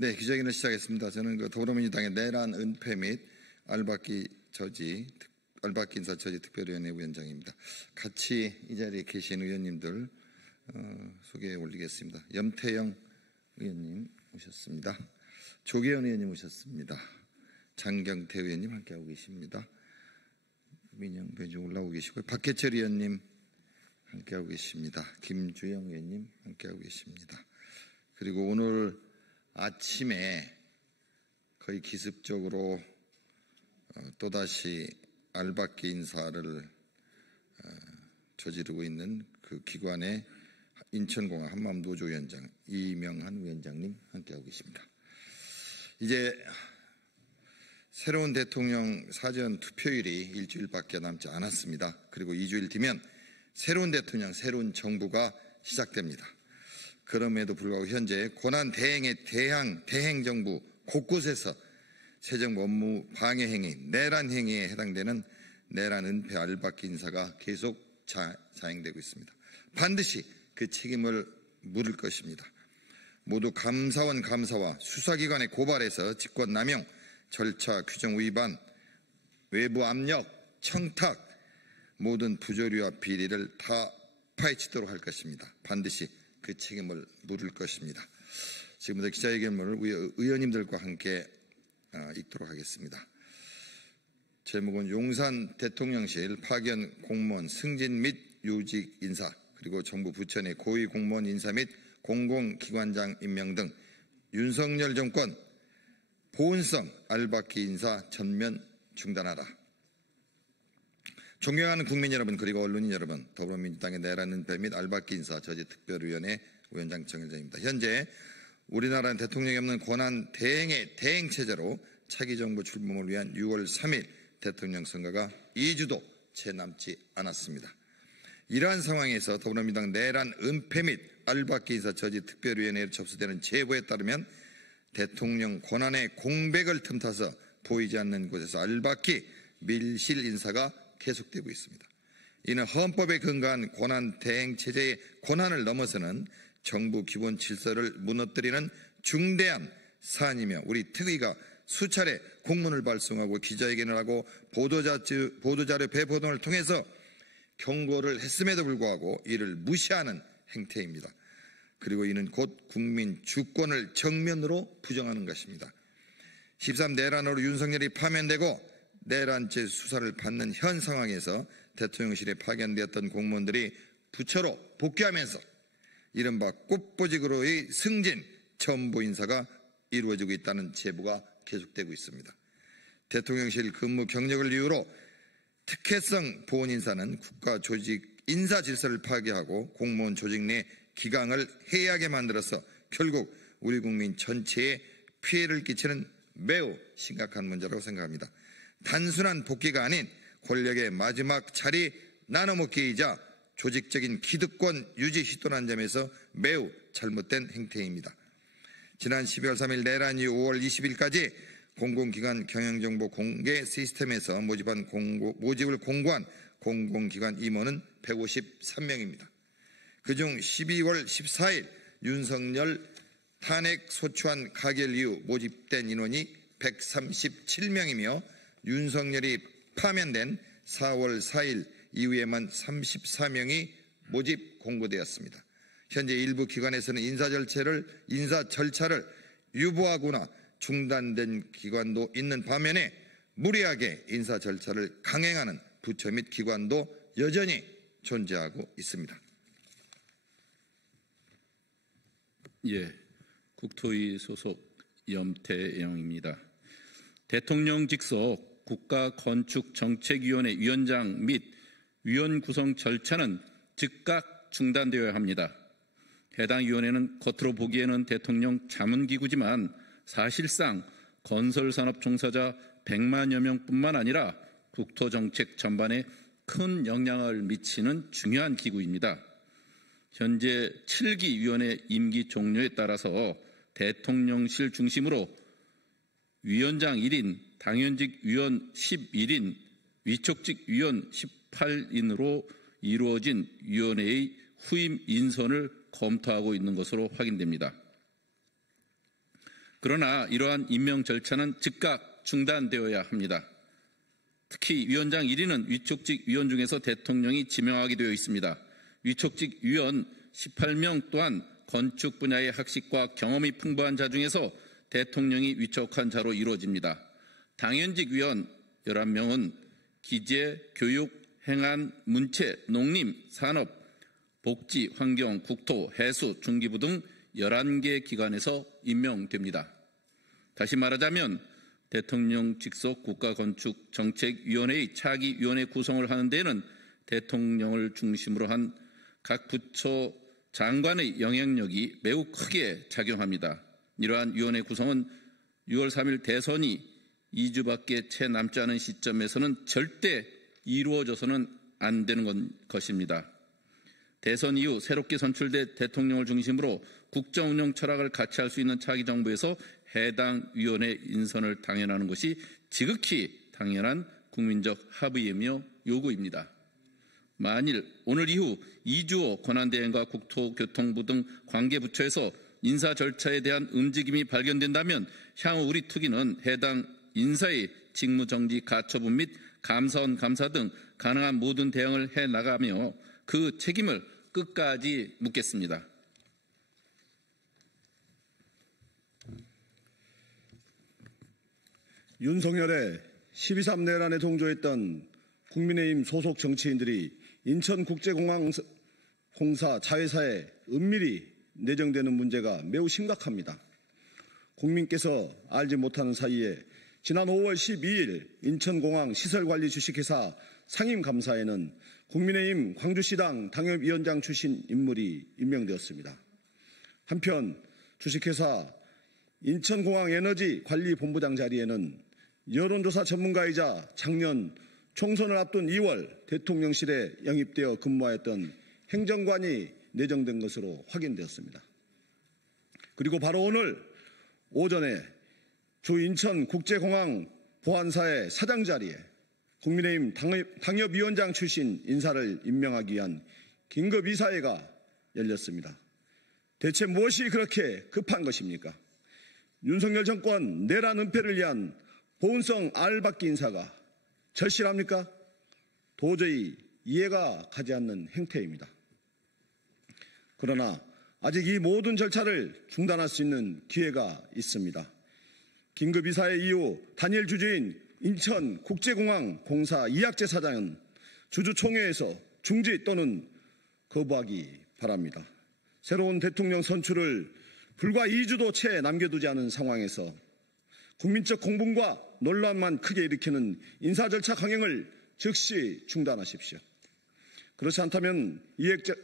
네, 기자회견을 시작했습니다. 저는 더불어민주당의 내란 은폐 및 알박기 인사 저지 특별위원회 위원장입니다. 같이 이 자리에 계신 의원님들 소개해 올리겠습니다. 염태영 의원님 오셨습니다. 조계현 의원님 오셨습니다. 장경태 의원님 함께하고 계십니다. 민영 배주 올라오고 계시고요. 박해철 의원님 함께하고 계십니다. 김주영 의원님 함께하고 계십니다. 그리고 오늘 아침에 거의 기습적으로 또다시 알박기 인사를 저지르고 있는 그 기관의 인천공항 한마음노조위원장 이명한 위원장님 함께하고 계십니다. 이제 새로운 대통령 사전 투표일이 일주일밖에 남지 않았습니다. 그리고 2주일 뒤면 새로운 대통령, 새로운 정부가 시작됩니다. 그럼에도 불구하고 현재 권한 대행의 대행 정부 곳곳에서 새정부 업무 방해 행위, 내란 행위에 해당되는 내란 은폐 알박기 인사가 계속 자행되고 있습니다. 반드시 그 책임을 물을 것입니다. 모두 감사원 감사와 수사기관의 고발에서 직권남용, 절차 규정 위반, 외부 압력, 청탁, 모든 부조리와 비리를 다 파헤치도록 할 것입니다. 반드시 그 책임을 물을 것입니다. 지금부터 기자회견문을 의원님들과 함께 읽도록 하겠습니다. 제목은 용산 대통령실 파견 공무원 승진 및 요직 인사, 그리고 정부 부처 내 고위 공무원 인사 및 공공기관장 임명 등 윤석열 정권 보온성 알박기 인사 전면 중단하라. 존경하는 국민 여러분, 그리고 언론인 여러분, 더불어민주당의 내란 은폐 및 알박기 인사 저지 특별위원회 위원장 정일정입니다. 현재 우리나라는 대통령이 없는 권한 대행의 대행 체제로 차기 정부 출범을 위한 6월 3일 대통령 선거가 2주도 채 남지 않았습니다. 이러한 상황에서 더불어민주당 내란 은폐 및 알박기 인사 저지 특별위원회에 접수되는 제보에 따르면 대통령 권한의 공백을 틈타서 보이지 않는 곳에서 알박기 밀실 인사가 계속되고 있습니다. 이는 헌법에 근거한 권한 대행 체제의 권한을 넘어서는 정부 기본 질서를 무너뜨리는 중대한 사안이며, 우리 특위가 수차례 공문을 발송하고 기자회견을 하고 보도자료 배포 등을 통해서 경고를 했음에도 불구하고 이를 무시하는 행태입니다. 그리고 이는 곧 국민 주권을 정면으로 부정하는 것입니다. 13 내란으로 윤석열이 파면되고 내란죄 수사를 받는 현 상황에서 대통령실에 파견되었던 공무원들이 부처로 복귀하면서 이른바 꽃보직으로의 승진 전부 인사가 이루어지고 있다는 제보가 계속되고 있습니다. 대통령실 근무 경력을 이유로 특혜성 보훈 인사는 국가 조직 인사 질서를 파괴하고 공무원 조직 내 기강을 해이하게 만들어서 결국 우리 국민 전체에 피해를 끼치는 매우 심각한 문제라고 생각합니다. 단순한 복귀가 아닌 권력의 마지막 자리 나눠먹기이자 조직적인 기득권 유지 시도한 점에서 매우 잘못된 행태입니다. 지난 12월 3일 내란 이후 5월 20일까지 공공기관 경영정보 공개 시스템에서 모집을 공고한 공공기관 임원은 153명입니다. 그중 12월 14일 윤석열 탄핵 소추안 가결 이후 모집된 인원이 137명이며 윤석열이 파면된 4월 4일 이후에만 34명이 모집 공고되었습니다. 현재 일부 기관에서는 인사 절차를 유보하거나 중단된 기관도 있는 반면에 무리하게 인사 절차를 강행하는 부처 및 기관도 여전히 존재하고 있습니다. 예, 국토위 소속 염태영입니다. 대통령 직속 국가건축정책위원회 위원장 및 위원 구성 절차는 즉각 중단되어야 합니다. 해당 위원회는 겉으로 보기에는 대통령 자문기구지만 사실상 건설산업 종사자 100만여 명뿐만 아니라 국토정책 전반에 큰 영향을 미치는 중요한 기구입니다. 현재 7기 위원회 임기 종료에 따라서 대통령실 중심으로 위원장 1인, 당연직 위원 11인, 위촉직 위원 18인으로 이루어진 위원회의 후임 인선을 검토하고 있는 것으로 확인됩니다. 그러나 이러한 임명 절차는 즉각 중단되어야 합니다. 특히 위원장 1위는 위촉직 위원 중에서 대통령이 지명하게 되어 있습니다. 위촉직 위원 18명 또한 건축 분야의 학식과 경험이 풍부한 자 중에서 대통령이 위촉한 자로 이루어집니다. 당연직 위원 11명은 기재, 교육, 행안, 문체, 농림, 산업, 복지, 환경, 국토, 해수, 중기부 등 11개 기관에서 임명됩니다. 다시 말하자면 대통령 직속 국가건축정책위원회의 차기위원회 구성을 하는 데에는 대통령을 중심으로 한 각 부처 장관의 영향력이 매우 크게 작용합니다. 이러한 위원회 구성은 6월 3일 대선이 2주밖에 채 남지 않은 시점에서는 절대 이루어져서는 안 되는 것입니다. 대선 이후 새롭게 선출된 대통령을 중심으로 국정운영 철학을 같이 할 수 있는 차기 정부에서 해당 위원회 인선을 당연하는 것이 지극히 당연한 국민적 합의이며 요구입니다. 만일 오늘 이후 이주호 권한대행과 국토교통부 등 관계부처에서 인사 절차에 대한 움직임이 발견된다면 향후 우리 투기는 해당 인사의 직무정지 가처분 및 감사원 감사 등 가능한 모든 대응을 해나가며 그 책임을 끝까지 묻겠습니다. 윤석열의 12.3 내란에 동조했던 국민의힘 소속 정치인들이 인천국제공항공사 자회사에 은밀히 내정되는 문제가 매우 심각합니다. 국민께서 알지 못하는 사이에 지난 5월 12일 인천공항 시설관리 주식회사 상임감사에는 국민의힘 광주시당 당협위원장 출신 인물이 임명되었습니다. 한편 주식회사 인천공항에너지관리본부장 자리에는 여론조사 전문가이자 작년 총선을 앞둔 2월 대통령실에 영입되어 근무하였던 행정관이 내정된 것으로 확인되었습니다. 그리고 바로 오늘 오전에 주 인천국제공항 보안사의 사장 자리에 국민의힘 당협위원장 출신 인사를 임명하기 위한 긴급이사회가 열렸습니다. 대체 무엇이 그렇게 급한 것입니까? 윤석열 정권 내란 은폐를 위한 보훈성 알박기 인사가 절실합니까? 도저히 이해가 가지 않는 행태입니다. 그러나 아직 이 모든 절차를 중단할 수 있는 기회가 있습니다. 긴급이사회 이후 단일 주주인 인천국제공항공사 이학재 사장은 주주총회에서 중지 또는 거부하기 바랍니다. 새로운 대통령 선출을 불과 2주도 채 남겨두지 않은 상황에서 국민적 공분과 논란만 크게 일으키는 인사 절차 강행을 즉시 중단하십시오. 그렇지 않다면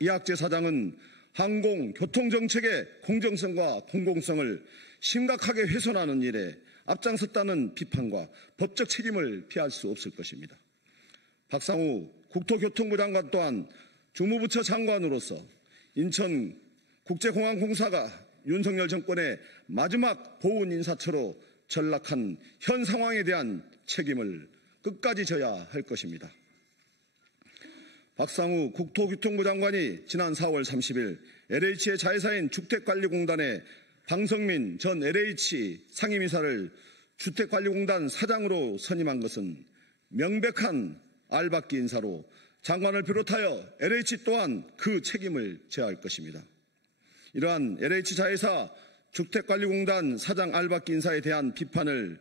이학재 사장은 항공교통정책의 공정성과 공공성을 심각하게 훼손하는 일에 앞장섰다는 비판과 법적 책임을 피할 수 없을 것입니다. 박상우 국토교통부 장관 또한 주무부처 장관으로서 인천국제공항공사가 윤석열 정권의 마지막 보훈 인사처로 전락한 현 상황에 대한 책임을 끝까지 져야 할 것입니다. 박상우 국토교통부 장관이 지난 4월 30일 LH의 자회사인 주택관리공단에 방성민 전 LH 상임이사를 주택관리공단 사장으로 선임한 것은 명백한 알박기 인사로 장관을 비롯하여 LH 또한 그 책임을 져야 할 것입니다. 이러한 LH 자회사 주택관리공단 사장 알박기 인사에 대한 비판에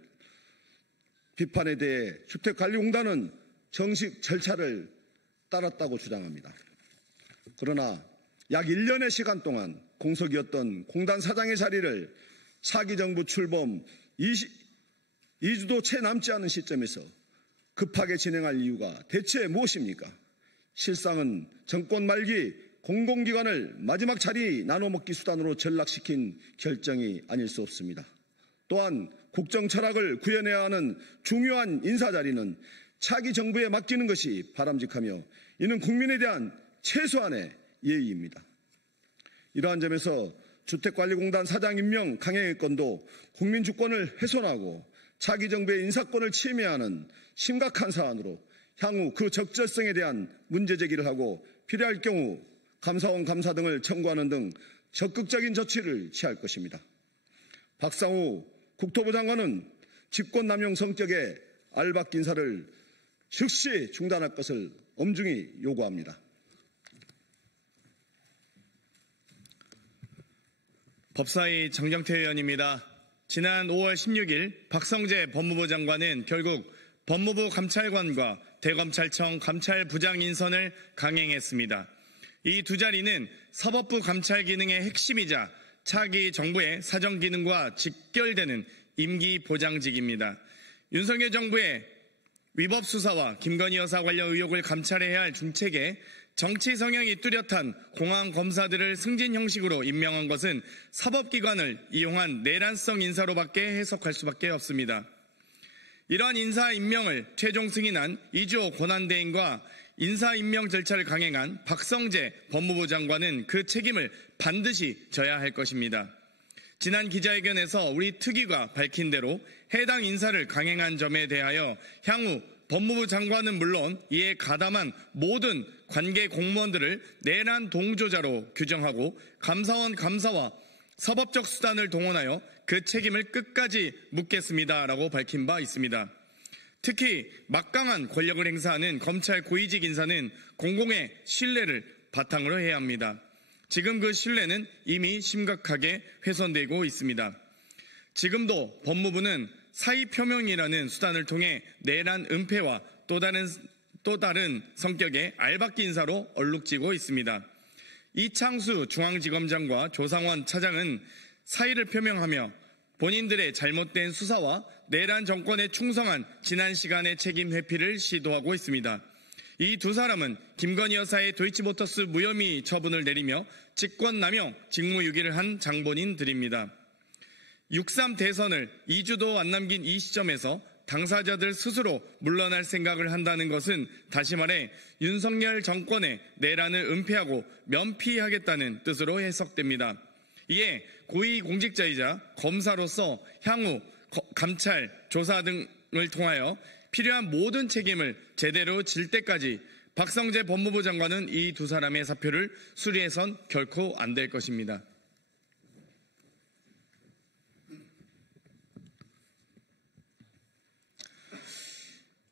대해 주택관리공단은 정식 절차를 따랐다고 주장합니다. 그러나 약 1년의 시간 동안 공석이었던 공단 사장의 자리를 차기 정부 출범 2주도 채 남지 않은 시점에서 급하게 진행할 이유가 대체 무엇입니까? 실상은 정권 말기 공공기관을 마지막 자리 나눠먹기 수단으로 전락시킨 결정이 아닐 수 없습니다. 또한 국정 철학을 구현해야 하는 중요한 인사 자리는 차기 정부에 맡기는 것이 바람직하며 이는 국민에 대한 최소한의 예의입니다. 이러한 점에서 주택관리공단 사장 임명 강행의 건도 국민 주권을 훼손하고 차기 정부의 인사권을 침해하는 심각한 사안으로 향후 그 적절성에 대한 문제 제기를 하고 필요할 경우 감사원 감사 등을 청구하는 등 적극적인 조치를 취할 것입니다. 박상우 국토부 장관은 직권남용 성격의 알박기 인사를 즉시 중단할 것을 엄중히 요구합니다. 법사위 정경태 의원입니다. 지난 5월 16일 박성재 법무부 장관은 결국 법무부 감찰관과 대검찰청 감찰부장 인선을 강행했습니다. 이 두 자리는 사법부 감찰 기능의 핵심이자 차기 정부의 사정 기능과 직결되는 임기 보장직입니다. 윤석열 정부의 위법 수사와 김건희 여사 관련 의혹을 감찰해야 할 중책에 정치 성향이 뚜렷한 공안 검사들을 승진 형식으로 임명한 것은 사법기관을 이용한 내란성 인사로밖에 해석할 수밖에 없습니다. 이러한 인사 임명을 최종 승인한 이주호 권한대행과 인사 임명 절차를 강행한 박성재 법무부 장관은 그 책임을 반드시 져야 할 것입니다. 지난 기자회견에서 우리 특위가 밝힌 대로 해당 인사를 강행한 점에 대하여 향후 법무부 장관은 물론 이에 가담한 모든 관계 공무원들을 내란 동조자로 규정하고 감사원 감사와 사법적 수단을 동원하여 그 책임을 끝까지 묻겠습니다라고 밝힌 바 있습니다. 특히 막강한 권력을 행사하는 검찰 고위직 인사는 공공의 신뢰를 바탕으로 해야 합니다. 지금 그 신뢰는 이미 심각하게 훼손되고 있습니다. 지금도 법무부는 사의 표명이라는 수단을 통해 내란 은폐와 또 다른 성격의 알박기 인사로 얼룩지고 있습니다. 이창수 중앙지검장과 조상원 차장은 사의를 표명하며 본인들의 잘못된 수사와 내란 정권에 충성한 지난 시간의 책임 회피를 시도하고 있습니다. 이 두 사람은 김건희 여사의 도이치모터스 무혐의 처분을 내리며 직권남용, 직무유기를 한 장본인들입니다. 6.3 대선을 2주도 안 남긴 이 시점에서 당사자들 스스로 물러날 생각을 한다는 것은 다시 말해 윤석열 정권의 내란을 은폐하고 면피하겠다는 뜻으로 해석됩니다. 이에 고위공직자이자 검사로서 향후 감찰, 조사 등을 통하여 필요한 모든 책임을 제대로 질 때까지 박성재 법무부 장관은 이 두 사람의 사표를 수리해선 결코 안 될 것입니다.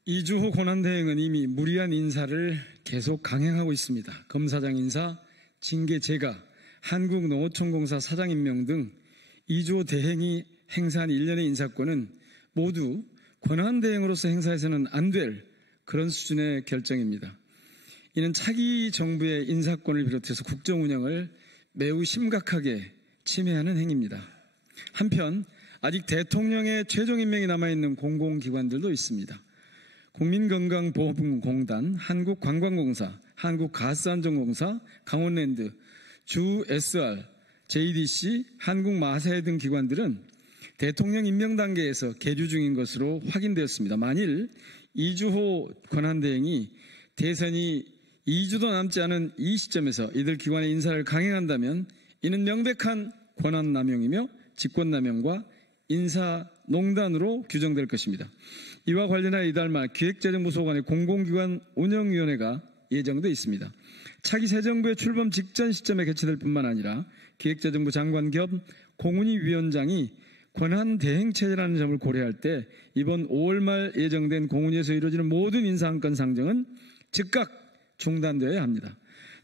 이주호 권한대행은 이미 무리한 인사를 계속 강행하고 있습니다. 검사장 인사, 징계 제가, 한국농어촌공사 사장 임명 등 이주호 대행이 행사한 일련의 인사권은 모두 권한대행으로서 행사해서는 안 될 그런 수준의 결정입니다. 이는 차기 정부의 인사권을 비롯해서 국정 운영을 매우 심각하게 침해하는 행위입니다. 한편 아직 대통령의 최종 임명이 남아있는 공공기관들도 있습니다. 국민건강보험공단, 한국관광공사, 한국가스안전공사, 강원랜드, 주 SR, JDC, 한국마사회 등 기관들은 대통령 임명 단계에서 계류 중인 것으로 확인되었습니다. 만일 이주호 권한대행이 대선이 2주도 남지 않은 이 시점에서 이들 기관의 인사를 강행한다면 이는 명백한 권한남용이며 직권남용과 인사농단으로 규정될 것입니다. 이와 관련하여 이달 말 기획재정부 소관의 공공기관 운영위원회가 예정돼 있습니다. 차기 새 정부의 출범 직전 시점에 개최될 뿐만 아니라 기획재정부 장관 겸 공운위 위원장이 권한대행체제라는 점을 고려할 때 이번 5월 말 예정된 공운위에서 이루어지는 모든 인사안건 상정은 즉각 중단되어야 합니다.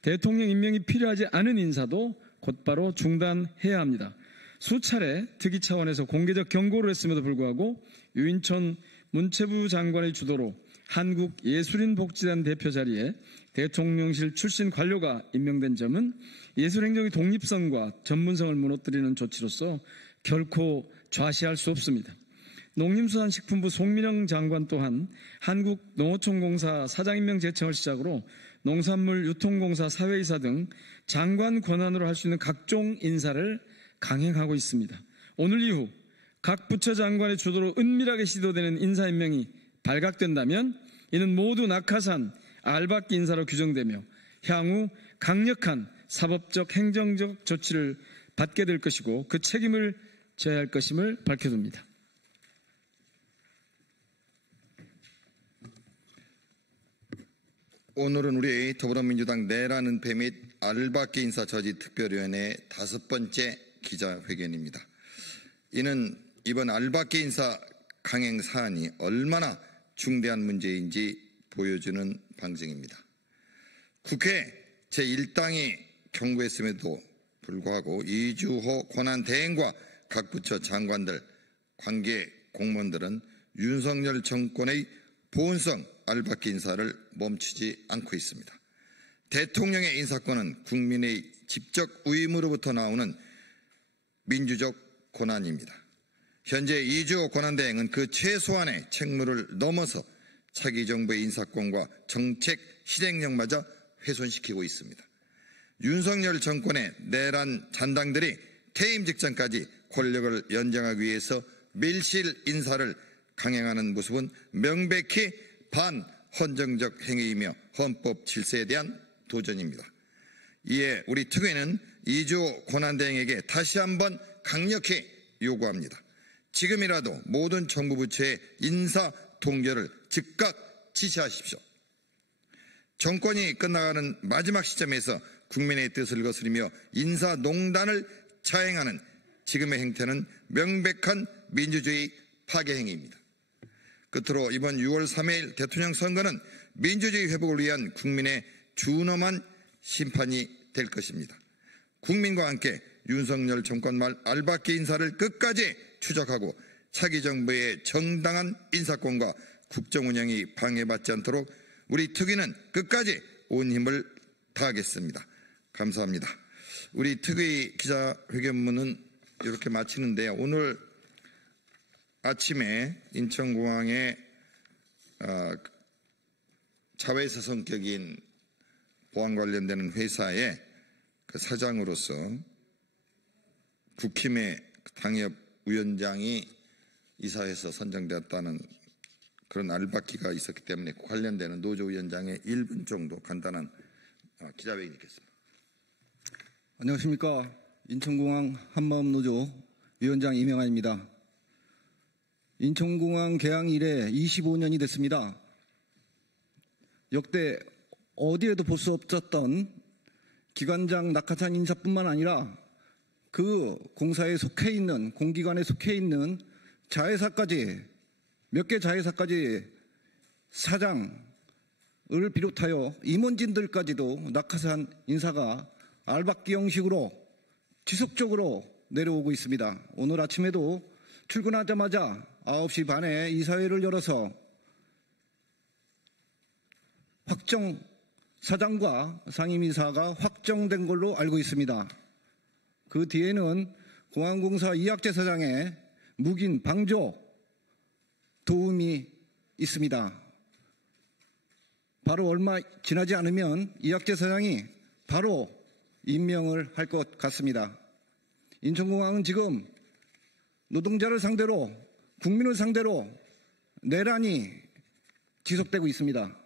대통령 임명이 필요하지 않은 인사도 곧바로 중단해야 합니다. 수차례 특위 차원에서 공개적 경고를 했음에도 불구하고 유인천 문체부 장관의 주도로 한국예술인복지단 대표 자리에 대통령실 출신 관료가 임명된 점은 예술행정의 독립성과 전문성을 무너뜨리는 조치로서 결코 좌시할 수 없습니다. 농림수산식품부 송민영 장관 또한 한국농어촌공사 사장 임명 제청을 시작으로 농산물 유통공사 사회이사 등 장관 권한으로 할 수 있는 각종 인사를 강행하고 있습니다. 오늘 이후 각 부처 장관의 주도로 은밀하게 시도되는 인사 임명이 발각된다면 이는 모두 낙하산, 알박기 인사로 규정되며 향후 강력한 사법적, 행정적 조치를 받게 될 것이고 그 책임을 져야 할 것임을 밝혀둡니다. 오늘은 우리 더불어민주당 내란 은폐 및 알박기 인사 저지 특별위원회 5번째 기자회견입니다. 이는 이번 알박기 인사 강행 사안이 얼마나 중대한 문제인지 보여주는 방증입니다. 국회 제1당이 경고했음에도 불구하고 이주호 권한대행과 각 부처 장관들, 관계 공무원들은 윤석열 정권의 보온성 알박기 인사를 멈추지 않고 있습니다. 대통령의 인사권은 국민의 직접 위임으로부터 나오는 민주적 권한입니다. 현재 이주호 권한대행은 그 최소한의 책무를 넘어서 차기 정부의 인사권과 정책 실행력마저 훼손시키고 있습니다. 윤석열 정권의 내란 잔당들이 퇴임 직전까지 권력을 연장하기 위해서 밀실 인사를 강행하는 모습은 명백히 반헌정적 행위이며 헌법 질서에 대한 도전입니다. 이에 우리 특위는 이주호 권한대행에게 다시 한번 강력히 요구합니다. 지금이라도 모든 정부 부처의 인사 동결을 즉각 지시하십시오. 정권이 끝나가는 마지막 시점에서 국민의 뜻을 거스르며 인사농단을 자행하는 지금의 행태는 명백한 민주주의 파괴 행위입니다. 끝으로 이번 6월 3일 대통령 선거는 민주주의 회복을 위한 국민의 준엄한 심판이 될 것입니다. 국민과 함께 윤석열 정권 말 알박기 인사를 끝까지 추적하고 차기 정부의 정당한 인사권과 국정 운영이 방해받지 않도록 우리 특위는 끝까지 온 힘을 다하겠습니다. 감사합니다. 우리 특위 기자회견문은 이렇게 마치는데요. 오늘 아침에 인천공항의 자회사 성격인 보안 관련되는 회사의 그 사장으로서 국힘의 당협 위원장이 이사회에서 선정되었다는 그런 알박기가 있었기 때문에 관련되는 노조위원장의 1분 정도 간단한 기자회견이 있겠습니다. 안녕하십니까. 인천공항 한마음노조 위원장 이명환입니다. 인천공항 개항 이래 25년이 됐습니다. 역대 어디에도 볼 수 없었던 기관장 낙하산 인사뿐만 아니라 그 공사에 속해 있는, 공기관에 속해 있는 자회사까지, 몇 개 자회사까지 사장을 비롯하여 임원진들까지도 낙하산 인사가 알박기 형식으로 지속적으로 내려오고 있습니다. 오늘 아침에도 출근하자마자 9시 반에 이사회를 열어서 확정 사장과 상임이사가 확정된 걸로 알고 있습니다. 그 뒤에는 공항공사 이학재 사장의 묵인 방조 도움이 있습니다. 바로 얼마 지나지 않으면 이학재 사장이 바로 임명을 할 것 같습니다. 인천공항은 지금 노동자를 상대로, 국민을 상대로 내란이 지속되고 있습니다.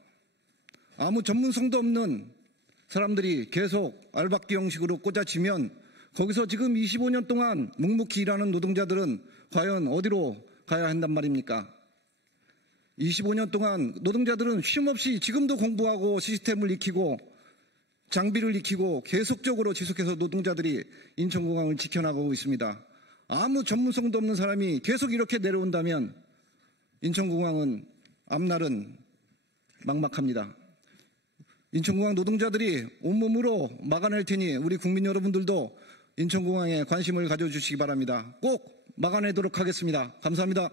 아무 전문성도 없는 사람들이 계속 알박기 형식으로 꽂아치면 거기서 지금 25년 동안 묵묵히 일하는 노동자들은 과연 어디로 가야 한단 말입니까? 25년 동안 노동자들은 쉼없이 지금도 공부하고 시스템을 익히고 장비를 익히고 계속적으로 지속해서 노동자들이 인천공항을 지켜나가고 있습니다. 아무 전문성도 없는 사람이 계속 이렇게 내려온다면 인천공항은 앞날은 막막합니다. 인천공항 노동자들이 온몸으로 막아낼 테니 우리 국민 여러분들도 인천공항에 관심을 가져주시기 바랍니다. 꼭 막아내도록 하겠습니다. 감사합니다.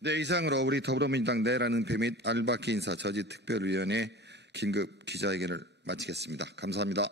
네, 이상으로 우리 더불어민주당 내라는 배 및 알박기 인사 저지특별위원회 긴급 기자회견을 마치겠습니다. 감사합니다.